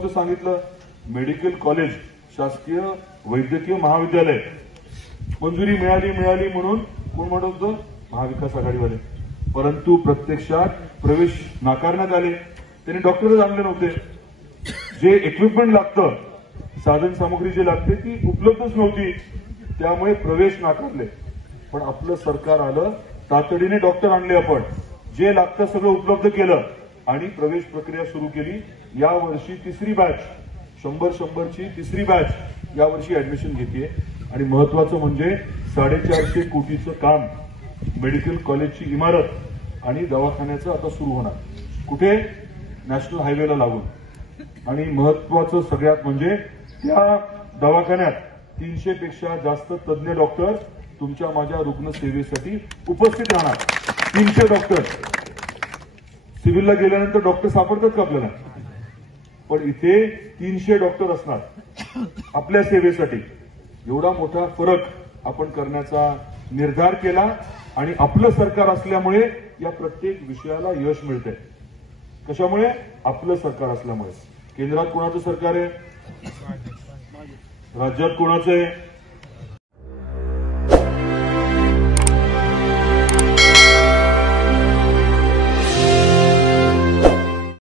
महत्वाचं सांगितलं, medical college शासकीय वैद्यकीय महाविद्यालय मंजुरी मिळाली म्हणून कोण म्हणत होतं? महाविकास आघाडीवाले. परंतु प्रत्यक्षात प्रवेश नाकारण्यात आले. त्यांनी डॉक्टरच आणले नव्हते. जे इक्विपमेंट लागतं, साधन सामग्री जे लागते ती उपलब्धच नव्हती, त्यामुळे प्रवेश नाकारले. पण आपलं सरकार आलं, तातडीने डॉक्टर आणले, आपण जे लागतं सगळं उपलब्ध केलं आणि प्रवेश प्रक्रिया सुरू केली. यावर्षी तिसरी बॅच 100ची तिसरी बॅच यावर्षी ऍडमिशन घेते. आणि महत्वाचं म्हणजे 450 कोटीचं काम, मेडिकल कॉलेजची इमारत आणि दवाखान्याचं आता सुरू होणार. कुठे? नॅशनल हायवेला लागून. आणि महत्वाचं सगळ्यात म्हणजे त्या दवाखान्यात 300 पेक्षा जास्त तज्ञ डॉक्टर तुमच्या माझ्या रुग्णसेवेसाठी उपस्थित राहणार. 300 डॉक्टर. सिव्हिलला गेल्यानंतर डॉक्टर सापडतात का आपल्याला? पण इथे 300 डॉक्टर असणार आपल्या सेवेसाठी. एवढा मोठा फरक आपण करण्याचा निर्धार केला आणि आपलं सरकार असल्यामुळे या प्रत्येक विषयाला यश मिळतंय. कशामुळे? आपलं सरकार असल्यामुळे. केंद्रात कोणाचं सरकार आहे? राज्यात कोणाचं आहे?